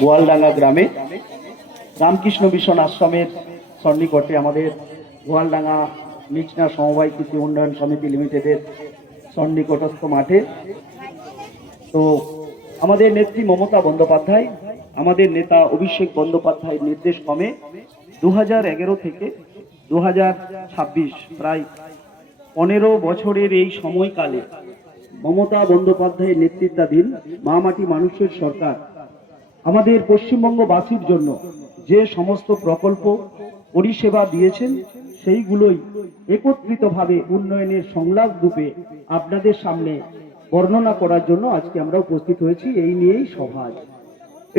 গোয়ালডাঙ্গা গ্রামে রামকৃষ্ণ মিশন আশ্রমের সন্নিকটে আমাদের গোয়ালডাঙ্গা নিচনা সমবায় কৃষি উন্নয়ন সমিতি লিমিটেডের সন্নিকটস্থ মাঠে। তো আমাদের নেত্রী মমতা বন্দ্যোপাধ্যায়, আমাদের নেতা অভিষেক বন্দ্যোপাধ্যায়ের নির্দেশ ক্রমে 2011 থেকে 2026 প্রায় 15 বছরের এই সময়কালে মমতা বন্দ্যোপাধ্যায়ের নেতৃত্বাধীন মা মাটি মানুষের সরকার আমাদের পশ্চিমবঙ্গবাসীর জন্য যে সমস্ত প্রকল্প পরিষেবা দিয়েছেন সেইগুলোই একত্রিতভাবে উন্নয়নের সংলাপ রূপে আপনাদের সামনে বর্ণনা করার জন্য আজকে আমরা উপস্থিত হয়েছি। এই নিয়েই সভা।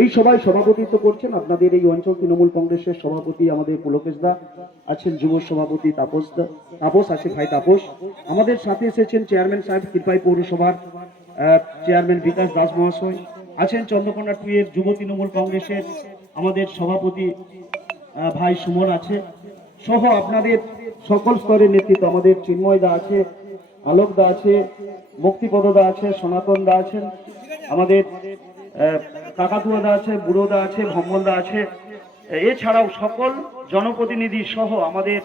এই সভায় সভাপতিত্ব করছেন আপনাদের এই অঞ্চল তৃণমূল কংগ্রেসের সভাপতি আমাদের পুলকেশ দা, আছেন যুব সভাপতি তাপস আছে ভাই তাপস। আমাদের সাথে এসেছেন চেয়ারম্যান সাহেব কৃপাই পৌরসভার চেয়ারম্যান বিকাশ দাস মহাশয়, আছেন চন্দ্রকোনা 2 এর যুব তৃণমূল কংগ্রেসের আমাদের সভাপতি ভাই সুমন আছে, সহ আপনাদের সকল স্তরের নেতৃত্ব আমাদের চিন্ময় দা আছে, আলোক দা আছে, মুক্তিপদ দা আছে, সনাতন দা আছেন, আমাদের কাকাতুয়া দা আছে, বুড়ো দা আছে, ভম্বল দা আছে, এছাড়াও সকল জনপ্রতিনিধি সহ আমাদের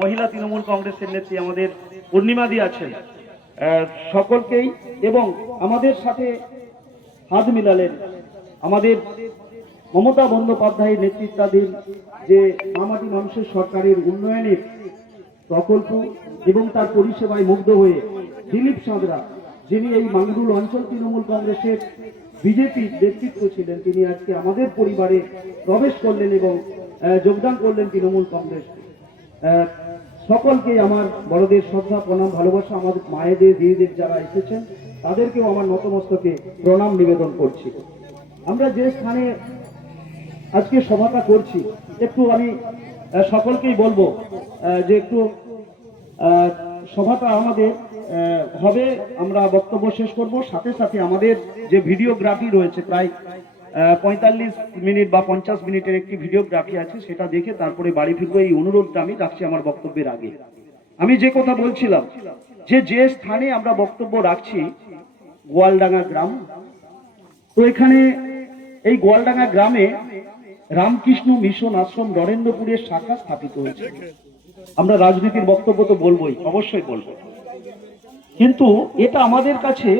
মহিলা তৃণমূল কংগ্রেসের নেত্রী আমাদের পূর্ণিমা দি আছেন, সকলকেই। এবং আমাদের সাথে হাত মিলালেন আমাদের মমতা বন্দ্যোপাধ্যায়ের নেতৃত্বাধীন যে মা মাটি মানুষের সরকারের উন্নয়নের প্রকল্প এবং তার পরিষেবায় মুগ্ধ হয়ে দিলীপ সাঁতরা, যিনি এই মাঙ্গুল অঞ্চল তৃণমূল কংগ্রেসের বিজেপির নেতৃত্ব ছিলেন, তিনি আজকে আমাদের পরিবারে প্রবেশ করলেন এবং যোগদান করলেন তৃণমূল কংগ্রেস। সকলকে আমার বড়দের শ্রদ্ধা প্রণাম ভালোবাসা, আমাদের মায়েদের দিদিদের যারা এসেছেন তাদেরকেও আমার নতমস্তকে প্রণাম নিবেদন করছি। আমরা যে স্থানে আজকে সভাটা করছি, একটু আমি সকলকেই বলবো যে একটু সভাটা আমাদের হবে, আমরা বক্তব্য শেষ করব, সাথে সাথে আমাদের যে ভিডিওগ্রাফি রয়েছে প্রায় 45 মিনিট বা 50 মিনিটের একটি ভিডিওগ্রাফি আছে, সেটা দেখে তারপরে বাড়ি ফিরবো। এই অনুরোধটা আমি রাখছি আমার বক্তব্যের আগে। আমি যে কথা বলছিলাম যে স্থানে আমরা বক্তব্য রাখছি গোয়ালডাঙ্গা গ্রাম, তো এখানে এই গোয়ালডাঙ্গা গ্রামে রামকৃষ্ণ মিশন আশ্রম নরেন্দ্রপুরের শাখা স্থাপিত হয়েছে। আমরা রাজনীতির বক্তব্য তো বলবোই, অবশ্যই বলবো, কিন্তু এটা আমাদের কাছে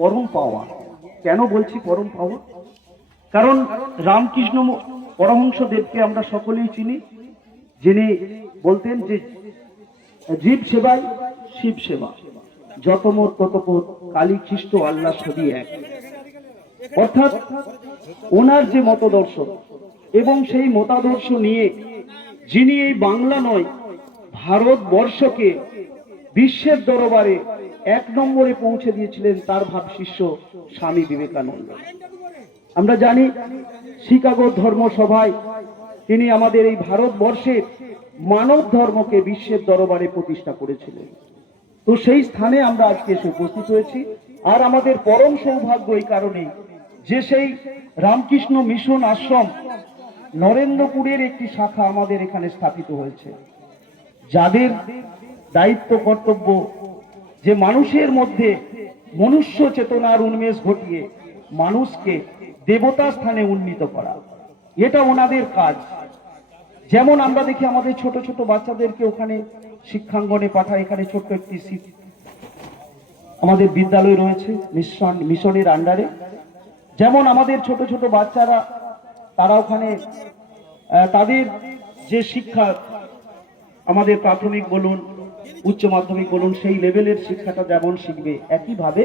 পরম পাওয়া। কেন বলছি পরম পাওয়া? কারণ রামকৃষ্ণ পরমহংস দেবকে আমরা সকলেই চিনি, যিনি বলতেন যে জীব সেবাই শিব সেবা, যত মোর তত পথ, কালী খ্রিস্ট আল্লাহ সবই এক। অর্থাৎ ওনার যে মতদর্শ এবং সেই মতাদর্শ নিয়ে যিনি এই বাংলা নয় ভারতবর্ষকে বিশ্বের দরবারে 1 নম্বরে পৌঁছে দিয়েছিলেন, তার ভাব শিষ্য স্বামী বিবেকানন্দ। আমরা জানি শিকাগো ধর্ম সভায় তিনি আমাদের এই ভারতবর্ষের মানব ধর্মকে বিশ্বের দরবারে প্রতিষ্ঠা করেছিলেন। তো সেই স্থানে আমরা আজকে এসে উপস্থিত হয়েছি। আর আমাদের পরম সৌভাগ্য এই কারণে যে সেই রামকৃষ্ণ মিশন আশ্রম নরেন্দ্রপুরের একটি শাখা আমাদের এখানে স্থাপিত হয়েছে, যাদের দায়িত্ব কর্তব্য যে মানুষের মধ্যে মনুষ্য চেতনার উন্মেষ ঘটিয়ে মানুষকে দেবতা স্থানে উন্নীত করা, এটা ওনাদের কাজ। যেমন আমরা দেখি আমাদের ছোট ছোট বাচ্চাদেরকে ওখানে শিক্ষাঙ্গনে পাঠায়, এখানে ছোট্ট একটি আমাদের বিদ্যালয় রয়েছে মিশনের আন্ডারে। যেমন আমাদের ছোট ছোট বাচ্চারা তারা ওখানে তাদের যে শিক্ষা, আমাদের প্রাথমিক বলুন উচ্চ মাধ্যমিক বলুন, সেই লেভেলের শিক্ষাটা যেমন শিখবে, একইভাবে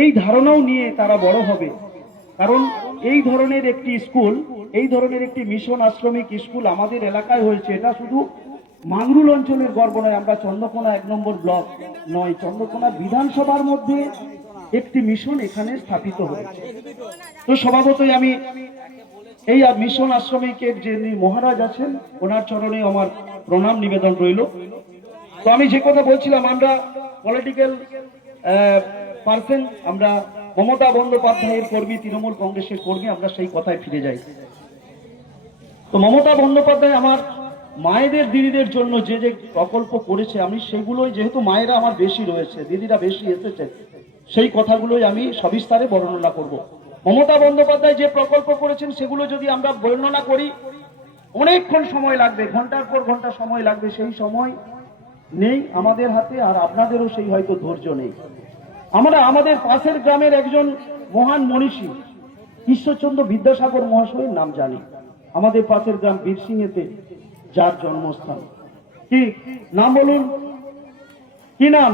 এই ধারণাও নিয়ে তারা বড় হবে। কারণ এই ধরনের একটি স্কুল, এই ধরনের একটি মিশন আশ্রমিক স্কুল আমাদের এলাকায় হয়েছে, এটা শুধু মাঙ্গুল অঞ্চলের গর্ব নয়। আমরা চন্দ্রকোনা 1 নম্বর ব্লক নয়, চন্দ্রকোনা বিধানসভার মধ্যে একটি মিশন এখানে স্থাপিত হয়েছে। তো স্বভাবতই আমি এই মিশন আশ্রমিকের যিনি মহারাজ আছেন ওনার চরণে আমার প্রণাম নিবেদন রইল। তো আমি যে কথা বলছিলাম, আমরা পলিটিক্যাল পার্সন, আমরা মমতা বন্দ্যোপাধ্যায়ের কর্মী, তৃণমূল কংগ্রেসের কর্মী, আমরা সেই কথায় ফিরে যাই। তো মমতা বন্দ্যোপাধ্যায় আমার মায়েদের দিদিদের জন্য যে যে প্রকল্প করেছে, আমি সেগুলোই, যেহেতু মায়েরা আমার বেশি রয়েছে, দিদিরা বেশি এসেছে, সেই কথাগুলোই আমি সবিস্তারে বর্ণনা করব। মমতা বন্দ্যোপাধ্যায় যে প্রকল্প করেছেন সেগুলো যদি আমরা বর্ণনা করি অনেকক্ষণ সময় লাগবে, ঘন্টার পর ঘন্টা সময় লাগবে, সেই সময় নেই আমাদের হাতে, আর আপনাদেরও সেই হয়তো ধৈর্য নেই। আমরা আমাদের পাশের গ্রামের একজন মহান মনীষী ঈশ্বরচন্দ্র বিদ্যাসাগর মহাশয়ের নাম জানি। আমাদের পাশের গ্রাম বীরসিংহেতে যার জন্মস্থান, কি নাম বলুন, কি নাম?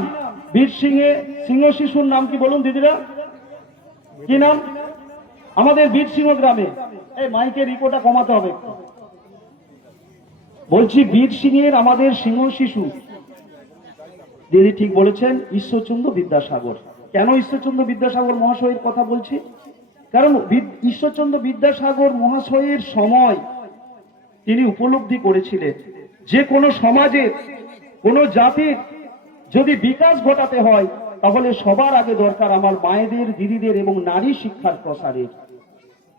বীরসিংহে সিংহ শিশুর নাম কি বলুন দিদিরা, কি নাম? আমাদের বীরসিংহ গ্রামে, এই মাইকের ইকোটা কমাতে হবে, বলছি বীরসিংহের আমাদের সিংহ শিশু, দিদি ঠিক বলেছেন, ঈশ্বরচন্দ্র বিদ্যাসাগর। কেন ঈশ্বরচন্দ্র বিদ্যাসাগর মহাশয়ের কথা বলছি? কারণ ঈশ্বরচন্দ্র বিদ্যাসাগর মহাশয়ের সময় তিনি উপলব্ধি করেছিলেন যে কোনো সমাজের, কোনো জাতির যদি বিকাশ ঘটাতে হয় তাহলে সবার আগে দরকার আমার মায়েদের, দিদিদের এবং নারী শিক্ষার প্রসারের।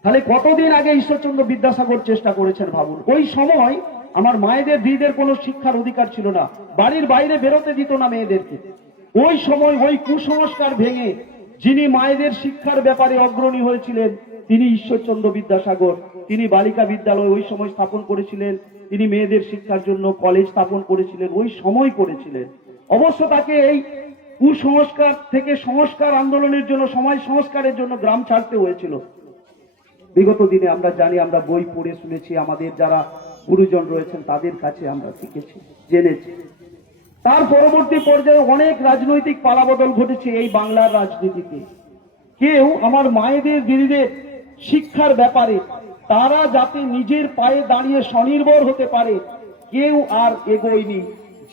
তাহলে কতদিন আগে ঈশ্বরচন্দ্র বিদ্যাসাগর চেষ্টা করেছেন ভাবুন। ওই সময় আমার মায়েদের, দিদিদের কোনো শিক্ষার অধিকার ছিল না, বাড়ির বাইরে বেরোতে দিত না মেয়েদেরকে। ওই সময় ওই কুসংস্কার ভেঙে যিনি মায়েদের শিক্ষার ব্যাপারে অগ্রণী হয়েছিলেন তিনি ঈশ্বরচন্দ্র বিদ্যাসাগর। তিনি বালিকা বিদ্যালয় ওই সময় স্থাপন করেছিলেন, তিনি মেয়েদের শিক্ষার জন্য কলেজ স্থাপন করেছিলেন, ওই সময় করেছিলেন। অবশ্য তাকে এই কুসংস্কার থেকে সংস্কার আন্দোলনের জন্য, সমাজ সংস্কারের জন্য গ্রাম ছাড়তে হয়েছিল। বিগত দিনে আমরা জানি, আমরা বই পড়ে শুনেছি, আমাদের যারা গুরুজন রয়েছেন তাদের কাছে আমরা শিখেছি, জেনেছি। তার পরবর্তী পর্যায়ে অনেক রাজনৈতিক পালাবদল ঘটেছে এই বাংলার রাজনীতিতে। কেউ আমার মায়েদের, দিদিদের শিক্ষার ব্যাপারে তারা যাতে নিজের পায়ে দাঁড়িয়ে স্বনির্ভর হতে পারে কেউ আর এগোয়নি।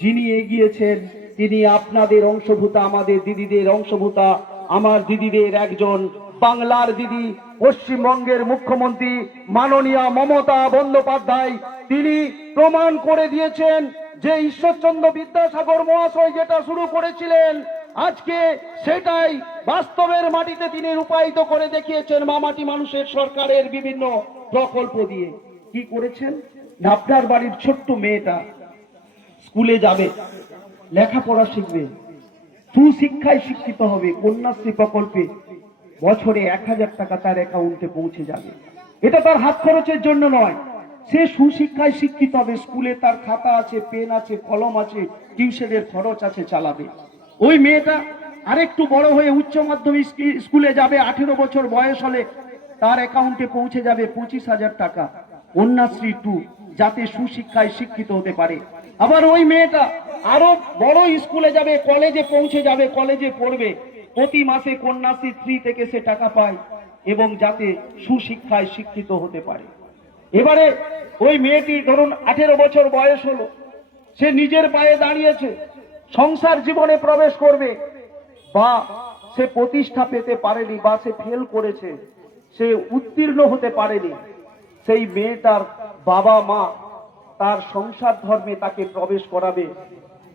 যিনি এগিয়েছেন তিনি আপনাদের অংশভূতা, আমাদের দিদিদের অংশভূতা, আমার দিদিদের একজন, বাংলার দিদি, পশ্চিমবঙ্গের মুখ্যমন্ত্রী মাননীয়া মমতা বন্দ্যোপাধ্যায়। তিনি প্রমাণ করে দিয়েছেন যে ঈশ্বরচন্দ্র বিদ্যাসাগর মহাশয় যেটা শুরু করেছিলেন আজকে সেটাই বাস্তবের মাটিতে তিনি রূপায়িত করে দেখিয়েছেন মামাটি মানুষের সরকারের বিভিন্ন প্রকল্প দিয়ে। কি করেছেন? আপনার বাড়ির ছোট্ট মেয়েটা স্কুলে যাবে, লেখাপড়া শিখবে, সুশিক্ষায় শিক্ষিত হবে, কন্যাশ্রী প্রকল্পে বছরে 1000 টাকা তার অ্যাকাউন্টে পৌঁছে যাবে। এটা তার হাত খরচের জন্য নয়, সে সুশিক্ষায় শিক্ষিত হবে, স্কুলে তার খাতা আছে, পেন আছে, কলম আছে, টিউশনের খরচ আছে, চালাবে। ওই মেয়েটা আরেকটু বড় হয়ে উচ্চ মাধ্যমিক স্কুলে যাবে, 18 বছর বয়স হলে তার অ্যাকাউন্টে পৌঁছে যাবে 25,000 টাকা কন্যাশ্রী 2, যাতে সুশিক্ষায় শিক্ষিত হতে পারে। আবার ওই মেয়েটা আরো বড় স্কুলে যাবে, কলেজে পৌঁছে যাবে, কলেজে পড়বে, প্রতি মাসে কন্যাশ্রী 3 থেকে সে টাকা পায় এবং যাতে সুশিক্ষায় শিক্ষিত হতে পারে। এবারে ওই মেয়েটি ধরুন 18 বছর বয়স হলো, সে নিজের পায়ে দাঁড়িয়েছে, সংসার জীবনে প্রবেশ করবে, বা সে প্রতিষ্ঠা পেতে পারেনি, বা সে ফেল করেছে, সে উত্তীর্ণ হতে পারেনি। সেই মেয়েটার বাবা মা তার সংসার ধর্মে তাকে প্রবেশ করাবে,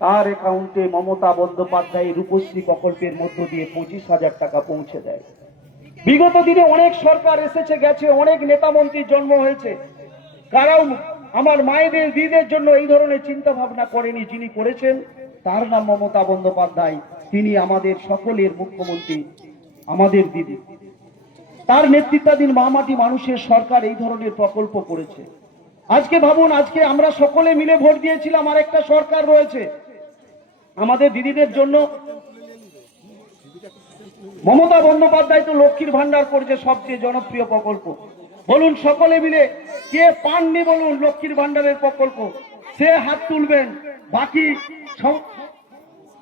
তার অ্যাকাউন্টে মমতা বন্দ্যোপাধ্যায়ের রূপশ্রী প্রকল্পের মধ্য দিয়ে 25,000 টাকা পৌঁছে দেয়। বিগত দিনে অনেক সরকার এসেছে গেছে, অনেক নেতা মন্ত্রীর জন্ম হয়েছে, কারণ আমার মায়েদের, দিদিদের জন্য এই ধরনের চিন্তা ভাবনা করেনি। যিনি করেছেন তার নাম মমতা বন্দ্যোপাধ্যায়। তিনি আমাদের সকলের মুখ্যমন্ত্রী, আমাদের দিদি। তার নেতৃত্বাধীন মামাটি মানুষের সরকার এই ধরনের প্রকল্প করেছে। আজকে ভাবুন, আজকে আমরা সকলে মিলে ভোট দিয়েছিলাম, আর একটা সরকার রয়েছে আমাদের দিদিদের জন্য। মমতা বন্দ্যোপাধ্যায় তো লক্ষ্মীর ভান্ডার করেছে, সবচেয়ে জনপ্রিয় প্রকল্প। বলুন সকলে মিলে কে পাননি বলুন লক্ষ্মীর ভান্ডারের প্রকল্প, সে হাত তুলবেন।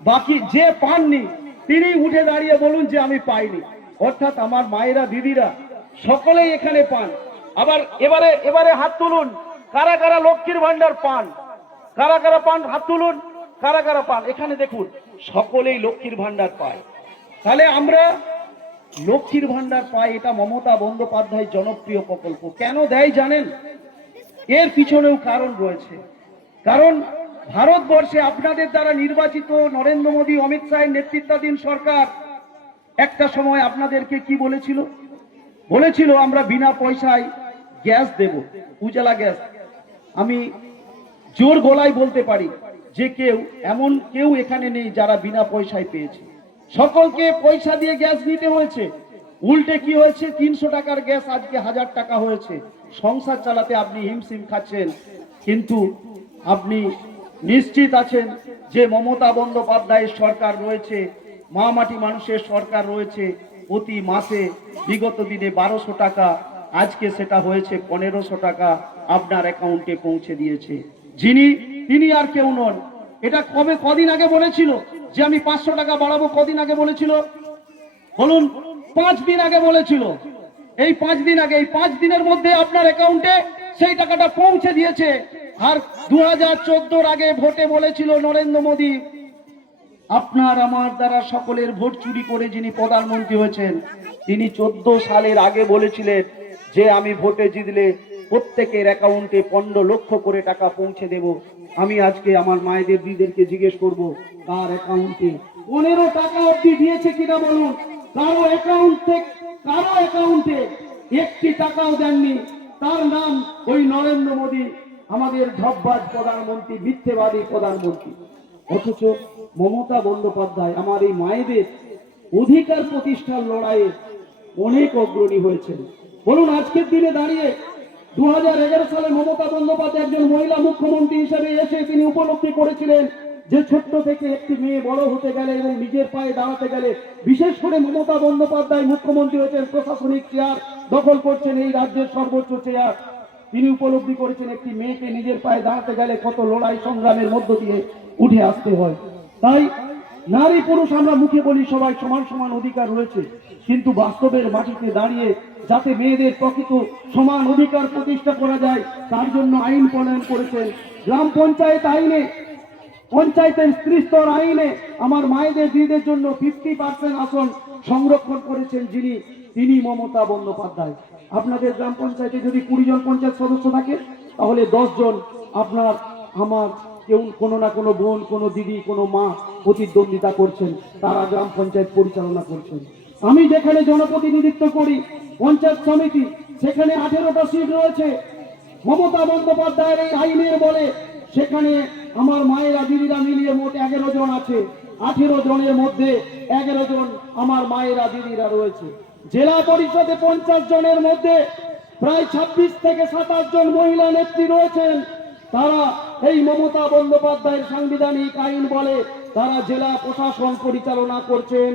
বাকি যে পাননি তিনি উঠে দাঁড়িয়ে বলুন যে আমি পাইনি। অর্থাৎ আমার মায়েরা, দিদিরা সকলেই এখানে পান। আবার এবারে হাত তুলুন, কারা কারা লক্ষ্মীর ভান্ডার পান, কারা কারা পান, হাত তুলুন, কারা কারা পান। এখানে দেখুন সকলেই লক্ষ্মীর ভান্ডার পায়। তাহলে আমরা লক্ষ্মীর ভান্ডার পাই, এটা মমতা বন্দ্যোপাধ্যায় জনপ্রিয় প্রকল্প। কেন দেয় জানেন? এর পিছনেও কারণ রয়েছে। কারণ ভারতবর্ষে আপনাদের দ্বারা নির্বাচিত নরেন্দ্র মোদী, অমিত শাহের নেতৃত্বাধীন সরকার একটা সময় আপনাদেরকে কি বলেছিল? বলেছিল আমরা বিনা পয়সায় গ্যাস দেব, উজালা গ্যাস। আমি জোর গলায় বলতে পারি যে এমন কেউ এখানে নেই যারা বিনা পয়সায় পেয়েছে। সকলকে পয়সা দিয়ে গ্যাস নিতে হয়েছে। উল্টে কি হয়েছে, 300 টাকার গ্যাস আজকে 1000 টাকা হয়েছে। সংসার চালাতে আপনি হিমশিম খাচ্ছেন, কিন্তু আপনি নিশ্চিত আছেন যে মমতা বন্দ্যোপাধ্যায়ের সরকার রয়েছে, মা মাটি মানুষের সরকার রয়েছে। প্রতি মাসে বিগত দিনে 1200 টাকা, আজকে সেটা হয়েছে 1500 টাকা আপনার অ্যাকাউন্টে পৌঁছে দিয়েছে। তিনি আর কেউ নন। এটা কদিন আগে বলেছিল যে আমি 500 টাকা বাড়াবো? কদিন আগে বলেছিল বলুন? 5 দিন আগে বলেছিল। এই 5 দিন আগে, এই 5 দিনের মধ্যে আপনার অ্যাকাউন্টে সেই টাকাটা পৌঁছে দিয়েছে। আর 2014 আগে ভোটে বলেছিল নরেন্দ্র মোদী, আপনার আমার দ্বারা সকলের ভোট চুরি করে যিনি প্রধানমন্ত্রী হয়েছেন, তিনি 14 সালের আগে বলেছিলেন যে আমি ভোটে জিতলে প্রত্যেকের অ্যাকাউন্টে 15 লক্ষ করে টাকা পৌঁছে দেব। আমি আজকে আমার মায়েদের দিদিদেরকে জিজ্ঞেস করব, কার অ্যাকাউন্টে 15 টাকা অবধি দিয়েছে কিনা বলুন? কারো অ্যাকাউন্টে একটি টাকাও দেননি। তার নাম ওই নরেন্দ্র মোদী, আমাদের ঢপবাজ প্রধানমন্ত্রী, মিথ্যেবাদী প্রধানমন্ত্রী। অথচ মমতা বন্দ্যোপাধ্যায় আমার এই মায়েদের অধিকার প্রতিষ্ঠার লড়াইয়ে অনেক অগ্রণী হয়েছেন। বলুন, আজকের দিনে দাঁড়িয়ে 2011 সালে মমতা বন্দ্যোপাধ্যায় একজন মহিলা মুখ্যমন্ত্রী হিসেবে এসে তিনি উপলব্ধি করেছিলেন যে ছোট্ট থেকে একটি মেয়ে বড় হতে গেলে এবং নিজের পায়ে দাঁড়াতে গেলে, বিশেষ করে মমতা বন্দ্যোপাধ্যায় মুখ্যমন্ত্রী হয়েছেন, প্রশাসনিক চেয়ার দখল করছেন, এই রাজ্যের সর্বোচ্চ চেয়ার। তিনি উপলব্ধি করেছেন একটি মেয়েকে নিজের পায়ে দাঁড়াতে গেলে কত লড়াই সংগ্রামের মধ্য দিয়ে উঠে আসতে হয়। তাই নারী পুরুষ আমরা মুখে বলি সবাই সমান সমান অধিকার রয়েছে, কিন্তু বাস্তবের মাটিতে দাঁড়িয়ে যাতে মেয়েদের প্রকৃত সমান অধিকার প্রতিষ্ঠা করা যায় তার জন্য আইন প্রণয়ন করেছেন। গ্রাম পঞ্চায়েত আইনে, পঞ্চায়েতের ত্রিস্তর আইনে আমার মায়েদের দিদিদের জন্য 50% আসন সংরক্ষণ করেছেন তিনি মমতা বন্দ্যোপাধ্যায়। আপনাদের গ্রাম পঞ্চায়েতে যদি 20 জন পঞ্চায়েত সদস্য থাকে, তাহলে 10 জন আপনার আমার কেউ কোনো না কোনো বোন, কোনো দিদি, কোনো মা প্রতিদ্বন্দ্বিতা করছেন, তারা গ্রাম পঞ্চায়েত পরিচালনা করছেন। আমি যেখানে জনপ্রতিনিধিত্ব করি, পঞ্চায়েত সমিতি, সেখানে 18টা সিট রয়েছে। মমতা বন্দ্যোপাধ্যায়ের এই আইনের বলে সেখানে আমার মায়েরা দিদিরা মিলিয়ে মোট 11 জন আছে। 18 জনের মধ্যে 11 জন আমার মায়েরা দিদিরা রয়েছে। জেলা পরিষদে 50 জনের মধ্যে প্রায় 26 থেকে 27 জন মহিলা নেত্রী রয়েছেন। তারা এই মমতা বন্দ্যোপাধ্যায়ের সাংবিধানিক আইন বলে তারা জেলা প্রশাসন পরিচালনা করছেন,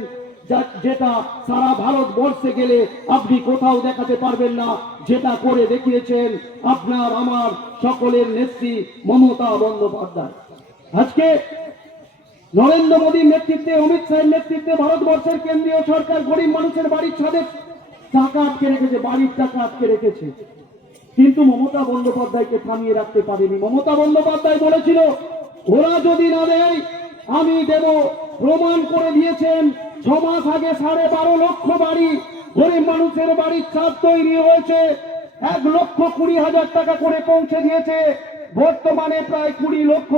যেটা সারা ভারতবর্ষে গেলে আপনি কোথাও দেখাতে পারবেন না, যেটা করে দেখিয়েছেন আপনার আমার সকলের নেত্রী মমতা বন্দ্যোপাধ্যায়। আজকে নরেন্দ্র মোদীর নেতৃত্বে, অমিত শাহের নেতৃত্বে ভারতবর্ষের কেন্দ্রীয় সরকার গরিব মানুষের বাড়ির ছাদে টাকা আটকে রেখেছে, বাড়ির টাকা আটকে রেখেছে, কিন্তু মমতা বন্দ্যোপাধ্যায়কে থামিয়ে রাখতে পারেনি। মমতা বন্দ্যোপাধ্যায় বলেছিল ওরা যদি না দেয় আমি দেব, প্রমাণ করে দিয়েছেন। 6 মাস আগে 12.5 লক্ষ বাড়ি, গরিব মানুষের বাড়ির ছাদ তৈরি হয়েছে, 1,20,000 টাকা করে পৌঁছে দিয়েছে। বর্তমানে প্রায় 20 লক্ষ,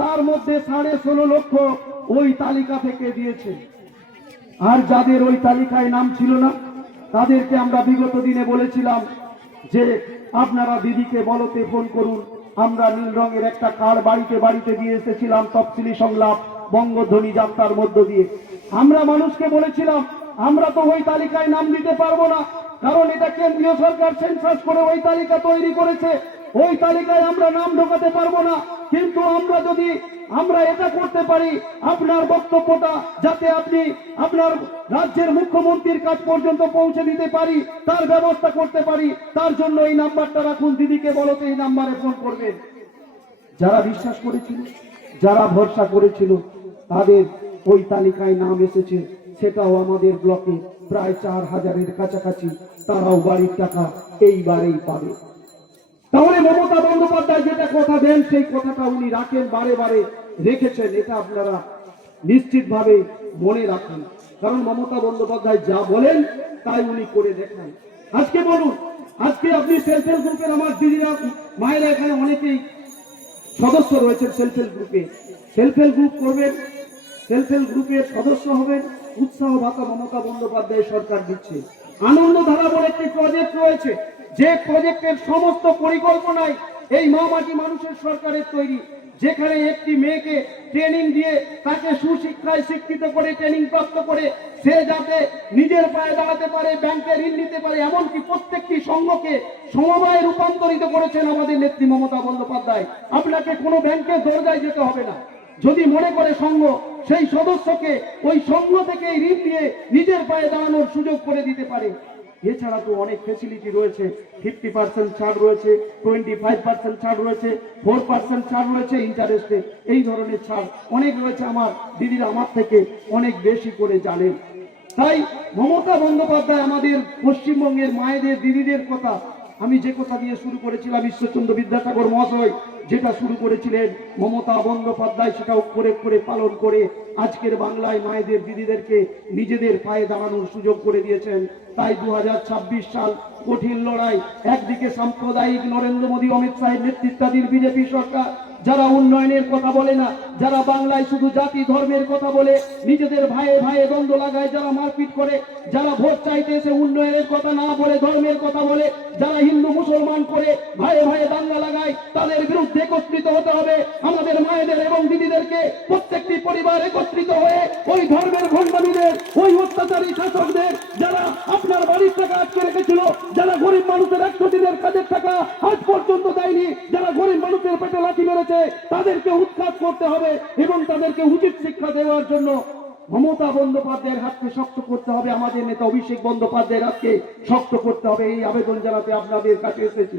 তার মধ্যে 16.5 লক্ষ ওই তালিকা থেকে দিয়েছে। আর যাদের ওই তালিকায় নাম ছিল না, তাদেরকে আমরা বিগত দিনে বলেছিলাম যে আপনারা দিদিকে বলতে ফোন করুন। আমরা নীল রঙের একটা কার্ড বাড়িতে বাড়িতে দিয়ে এসেছিলাম, তফসিলি সংলাপ বঙ্গধ্বনি যাত্রার মধ্য দিয়ে। আমরা মানুষকে বলেছিলাম আমরা তো ওই তালিকায় নাম দিতে পারবো না, কারণ এটা কেন্দ্রীয় সরকার সেন্সাস করে ওই তালিকা তৈরি করেছে, ওই তালিকায় আমরা নাম ঢোকাতে পারবো না। কিন্তু আমরা এটা করতে পারি, আপনার বক্তব্যটা যাতে আপনি আপনার রাজ্যের মুখ্যমন্ত্রীর কাছ পর্যন্ত পৌঁছে দিতে পারি, তার ব্যবস্থা করতে পারি। তার জন্য এই নাম্বারটা রাখুন, দিদিকে বলতে এই নাম্বারে ফোন করবেন। যারা বিশ্বাস করেছিল, যারা ভরসা করেছিল, তাদের ওই তালিকায় নাম এসেছে। সেটাও আমাদের ব্লকে প্রায় 4,000-এর কাছাকাছি, তারাও বাড়ির টাকা এইবারেই পাবে। তাহলে মমতা বন্দ্যোপাধ্যায় যেটা কথা দেন সেই কথাটা উনি রাখেন, বারে বারে রেখেছেন, এটা আপনারা নিশ্চিতভাবে মনে রাখেন। কারণ মমতা বন্দ্যোপাধ্যায় যা বলেন তাই উনি করে দেখান। আজকে বলুন, আজকে আপনি সেলফ হেল্প গ্রুপের আমার দিদিরা মায়েরা এখানে অনেকেই সদস্য রয়েছেন সেলফ হেল্প গ্রুপে। সেলফ হেল্প গ্রুপ করবেন, সেলফ হেল্প গ্রুপের সদস্য হবেন, উৎসাহ ভাতা মমতা বন্দ্যোপাধ্যায় সরকার দিচ্ছে। আনন্দ ধারা বলে একটি প্রজেক্ট রয়েছে, যে প্রজেক্টের সমস্ত পরিকল্পনায় এই মামাটি মানুষের সরকারের তৈরি, যেখানে একটি মেয়েকে ট্রেনিং দিয়ে তাকে সুশিক্ষায় শিক্ষিত করে ট্রেনিং প্রাপ্ত করে সে যাতে নিজের পায়ে দাঁড়াতে পারে, ব্যাংকে ঋণ নিতে পারে, এমনকি প্রত্যেকটি সংঘকে সমবায়ে রূপান্তরিত করেছেন আমাদের নেত্রী মমতা বন্দ্যোপাধ্যায়। আপনাকে কোনো ব্যাংকের দরজায় যেতে হবে না। যদি মনে করে সংঘ, সেই সদস্যকে ওই সংঘ থেকে ঋণ দিয়ে নিজের পায়ে দাঁড়ানোর সুযোগ করে দিতে পারে। এছাড়া তো অনেক ফেসিলিটি রয়েছে, 50% ছাড় রয়েছে, 25% ছাড় রয়েছে, 4% ছাড় রয়েছে ইন্টারেস্টে, এই ধরনের ছাড় অনেক রয়েছে। আমার দিদিরা আমার থেকে অনেক বেশি করে জানেন। তাই মমতা বন্দ্যোপাধ্যায় আমাদের পশ্চিমবঙ্গের মায়েদের, দিদিদের কথা, আমি যে কথা দিয়ে শুরু করেছিলাম, ঈশ্বরচন্দ্র বিদ্যাসাগর মহাশয় যেটা শুরু করেছিলেন, মমতা বন্দ্যোপাধ্যায় সেটা অক্ষরে অক্ষরে পালন করে আজকের বাংলায় মায়েদের, দিদিদেরকে নিজেদের পায়ে দাঁড়ানোর সুযোগ করে দিয়েছেন। তাই 2026 সাল কঠিন লড়াই। একদিকে সাম্প্রদায়িক নরেন্দ্র মোদী, অমিত শাহের নেতৃত্বাধীন বিজেপি সরকার, যারা উন্নয়নের কথা বলে না, যারা বাংলায় শুধু জাতি ধর্মের কথা বলে নিজেদের ভাইয়ে ভাইয়ে দ্বন্দ্ব লাগায়, যারা মারপিট করে, যারা ভোট চাইতে এসে উন্নয়নের কথা না বলে ধর্মের কথা বলে, যারা হিন্দু মুসলমান করে ভাইয়ে ভাইয়ে দাঙ্গা লাগায়, তাদের বিরুদ্ধে একত্রিত হতে হবে। আমাদের মায়েদের এবং দিদিদেরকে প্রত্যেকটি পরিবার একত্রিত হয়ে ওই ধর্মের ভণ্ডামীদের, ওই অত্যাচারী শাসকদের, যারা আপনার বাড়ির টাকা আটকে রেখেছিল, যারা গরিব মানুষের 100 দিনের কাজের টাকা আজ পর্যন্ত দেয়নি, যারা গরিব মানুষের পেটে লাথি মেরেছে, তাদেরকে উৎখাত করতে হবে এবং তাদেরকে উচিত শিক্ষা দেওয়ার জন্য মমতা বন্দ্যোপাধ্যায়ের হাতকে শক্ত করতে হবে। আমাদের নেতা অভিষেক বন্দ্যোপাধ্যায়ের হাতকে শক্ত করতে হবে। এই আবেদন জানাতে আপনাদের কাছে এসেছি।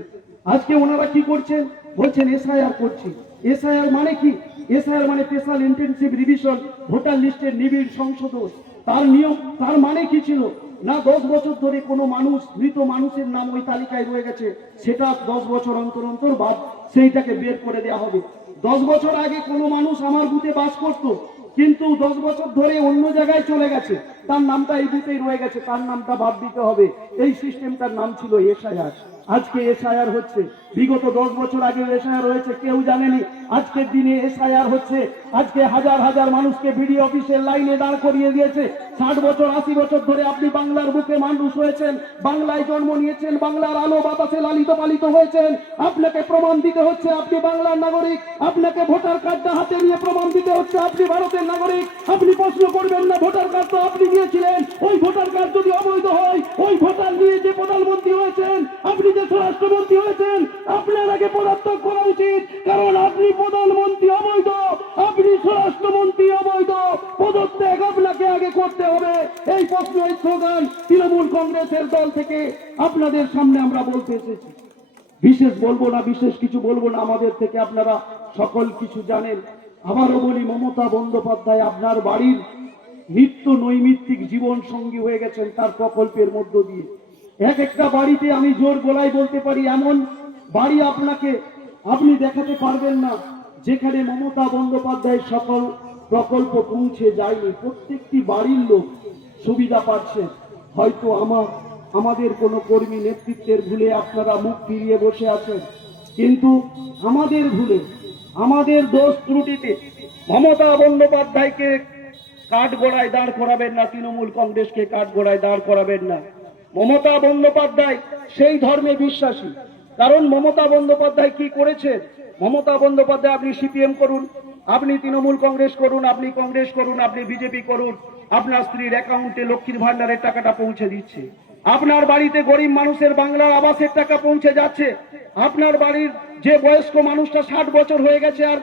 আজকে ওনারা কি করছেন? বলছেন এসআইআর করছি। এসআইআর মানে কি? এসআইআর মানে স্পেশাল ইন্টেনসিভ রিভিশন, ভোটার লিস্টের নিবিড় সংশোধন। তার নিয়ম, তার মানে কি ছিল না, 10 বছর ধরে কোনো মানুষ, মৃত মানুষের নাম ওই তালিকায় রয়ে গেছে, সেটা 10 বছর অন্তর অন্তর বাদ সেইটাকে বের করে দেওয়া হবে। 10 বছর আগে কোনো মানুষ আমার বুথে বাস করত, কিন্তু 10 বছর ধরে অন্য জায়গায় চলে গেছে, তার নামটা এই বুথেই রয়ে গেছে, তার নামটা বাদ দিতে হবে। এই সিস্টেমটার নাম ছিল এসআইআর। আজকে এসআইআর হচ্ছে। বিগত 10 বছর আগে এসআইআর হয়েছে, কেউ জানেনি। আজকের দিনে এসআইআর হচ্ছে। আজকে হাজার হাজার মানুষকে বিডিও অফিসের লাইনে দাঁড় করিয়ে দিয়েছে। 60 বছর 80 বছর ধরে আপনি বাংলার বুকে মানুষ হয়েছেন, বাংলায় জন্ম নিয়েছেন, বাংলার আলো বাতাসে লালিত পালিত হয়েছেন। আপনাকে প্রমাণ দিতে হচ্ছে আপনি বাংলার নাগরিক। আপনাকে ভোটার কার্ডটা হাতে নিয়ে প্রমাণ দিতে হচ্ছে আপনি ভারতের নাগরিক। আপনি প্রশ্ন করবেন না ভোটার কার্ড তো আপনি নিয়েছিলেন, ওই ভোটার কার্ড যদি অবৈধ হয়, ওই ভোটার নিয়ে যে প্রধানমন্ত্রী হয়েছেন, আপনি যে স্বরাষ্ট্রমন্ত্রী হয়েছেন, আপনার আগে পদত্যাগ করা উচিত। কারণ আপনি প্রধানমন্ত্রী অবৈধ, আপনি স্বরাষ্ট্রমন্ত্রী অবৈধ, পদত্যাগ আপনাকে আগে করতে হবে। এই প্রশ্ন, এই স্লোগান তৃণমূল কংগ্রেসের দল থেকে আপনাদের সামনে আমরা বলতে এসেছি। বিশেষ বলবো না, বিশেষ কিছু বলবো না, আমাদের থেকে আপনারা সকল কিছু জানেন। আবারও বলি, মমতা বন্দ্যোপাধ্যায় আপনার বাড়ির নিত্য নৈমিত্তিক জীবন সঙ্গী হয়ে গেছেন তার প্রকল্পের মধ্য দিয়ে। এক একটা বাড়িতে আমি জোর গলায় বলতে পারি, এমন বাড়ি আপনাকে আপনি দেখাতে পারবেন না যেখানে মমতা বন্দ্যোপাধ্যায়ের সকল প্রকল্প পৌঁছে যায়নি। প্রত্যেকটি বাড়ির লোক সুবিধা পাচ্ছে। হয়তো আমাদের কোনো কর্মী নেতৃত্বের ভুলে আপনারা মুখ ফিরিয়ে বসে আছেন, কিন্তু আমাদের ভুলে, আমাদের দোষ ত্রুটিতে মমতা বন্দ্যোপাধ্যায়কে কাঠগড়ায় দাঁড় করাবেন না, তৃণমূল কংগ্রেসকে কাঠগড়ায় দাঁড় করাবেন না। মমতা বন্দ্যোপাধ্যায় সেই ধর্মে বিশ্বাসী। কারণ মমতা বন্দ্যোপাধ্যায় কি করেছেন? মমতা বন্দ্যোপাধ্যায়, আপনি সিপিএম করুন, আপনি তৃণমূল কংগ্রেস করুন, আপনি কংগ্রেস করুন, আপনি বিজেপি করুন, আপনার স্ত্রীর অ্যাকাউন্টে লক্ষ্মীর ভান্ডারের টাকাটা পৌঁছে দিচ্ছে। আপনার বাড়িতে গরিব মানুষের বাংলার আবাসের টাকা পৌঁছে যাচ্ছে। আপনার বাড়ির যে বয়স্ক মানুষটা 60 বছর হয়ে গেছে আর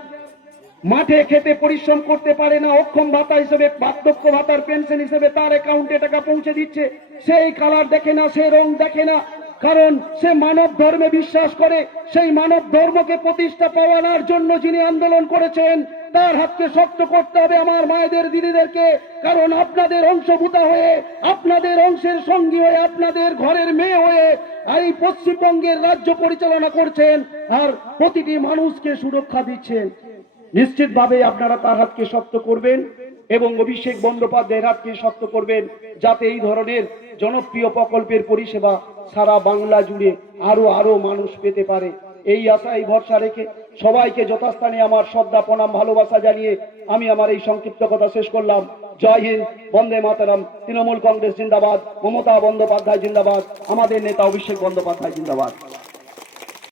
মাঠে খেতে পরিশ্রম করতে পারে না, অক্ষম ভাতা হিসেবে, বার্ধক্য ভাতার পেনশন হিসেবে তার অ্যাকাউন্টে টাকা পৌঁছে দিচ্ছে। সেই কালার দেখে না, সেই রং দেখে না, কারণ সে মানব ধর্মে বিশ্বাস করে। সেই মানব ধর্মকে প্রতিষ্ঠা পাওয়ানোর জন্য যিনি আন্দোলন করেছেন, তার হাতকে শক্ত করতে হবে আমার মায়েদের, দিদিদেরকে। কারণ আপনাদের অংশভূতা হয়ে, আপনাদের অংশের সঙ্গী হয়ে, আপনাদের ঘরের মেয়ে হয়ে এই পশ্চিমবঙ্গের রাজ্য পরিচালনা করছেন আর প্রতিটি মানুষকে সুরক্ষা দিচ্ছেন। নিশ্চিতভাবে আপনারা তার হাতকে শক্ত করবেন এবং অভিষেক বন্দ্যোপাধ্যায়ের হাতকে শক্ত করবেন, যাতে এই ধরনের জনপ্রিয় প্রকল্পের পরিষেবা সারা বাংলা জুড়ে আরো মানুষ পেতে পারে। এই আশা, এই ভরসা রেখে সবাইকে যথাস্থানে আমার শ্রদ্ধা, প্রণাম, ভালোবাসা জানিয়ে আমি আমার এই সংক্ষিপ্ত কথা শেষ করলাম। জয় হিন্দ, বন্দে মাতরম। তৃণমূল কংগ্রেস জিন্দাবাদ, মমতা বন্দ্যোপাধ্যায় জিন্দাবাদ, আমাদের নেতা অভিষেক বন্দ্যোপাধ্যায় জিন্দাবাদ।